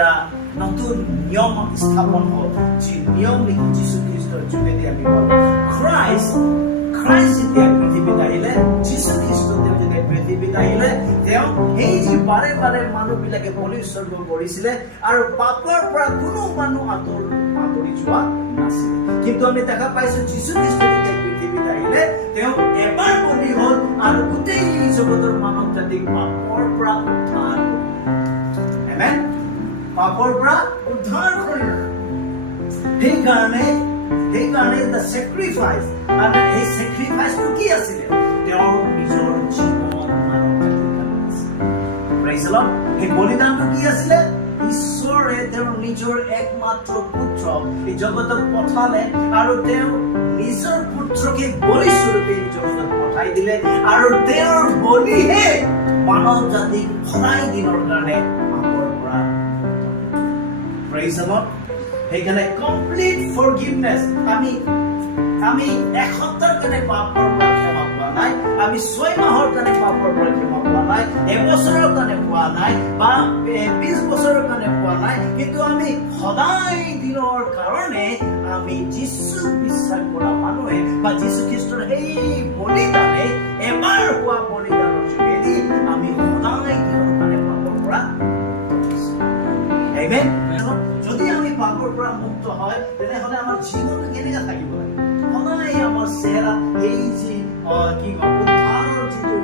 এটা নতুন নিয়ম স্থাপন হ'ল, যি নিয়ম নেকি যীশু খ্ৰীষ্টৰ যোগেদি আমি পাওঁ। খ্ৰাইষ্ট যেতিয়া পৃথিৱীত আহিলে, যীশু খ্ৰীষ্ট তেওঁ যেতিয়া পৃথিৱীত আহিলে, তেওঁ সেই যি বাৰে বাৰে মানুহবিলাকে বলি উৎসৰ্গ কৰিছিলে আৰু পাপৰ পৰা কোনো মানুহ আঁতৰি যোৱা নাছিল। কিন্তু আমি দেখা পাইছো যীশু খ্ৰীষ্ট যেতিয়া পৃথিৱীত আহিলে, তেওঁ এবাৰ বলি হ'ল আৰু গোটেই জগতৰ মানৱ জাতিক পাপৰ পৰা উদ্ধাৰ কৰিলে। আমেন। পাপৰ পৰা উদ্ধাৰ কৰিলে। সেইকাৰণে the sacrifice, আৰু এই sacrificeটো কি আছিলে? তেওঁৰ নিজৰ জীৱন মানৱ জাতিৰ কাৰণে আছিল। Praise the Lord. এই বলিদানটো কি আছিলে? ঈশ্বৰে তেওঁৰ নিজৰ একমাত্ৰ পুত্ৰ এই জগতত পঠালে আৰু তেওঁ নিজৰ পুত্ৰকে বলি স্বৰূপে এই জগতত পঠাই দিলে আৰু তেওঁৰ বলিহে মানৱ জাতিক সদায় দিনৰ কাৰণে পাপৰ পৰা। Praise the Lord. সেইকাৰণে কমপ্লিট ফৰগিভনেছ। আমি এসপ্তাহৰ কাৰণে পাপৰ পৰা ক্ষমা পোৱা নাই, আমি 6 মাহৰ কাৰণে পাপৰ পৰা ক্ষমা পোৱা নাই, এবছৰৰ কাৰণে পোৱা নাই বা 20 বছৰৰ কাৰণে পোৱা নাই, কিন্তু আমি সদায় দিনৰ কাৰণে আমি যীশু বিশ্বাস কৰা মানুহে বা যীশু খ্ৰীষ্টৰ সেই বলিদানে, এবাৰ হোৱা বলিদানৰ যোগেদি আমি সদায় দিনৰ কাৰণে পাপৰ পৰা। আমেন। যদি আমি পাপৰ পৰা মুক্ত হয়, তেনেহলে আমাৰ জীৱনটো কেনেকৈ থাকিব লাগে? সদায় আমাৰ চেহেৰা এই যি উদ্ধাৰৰ যিটো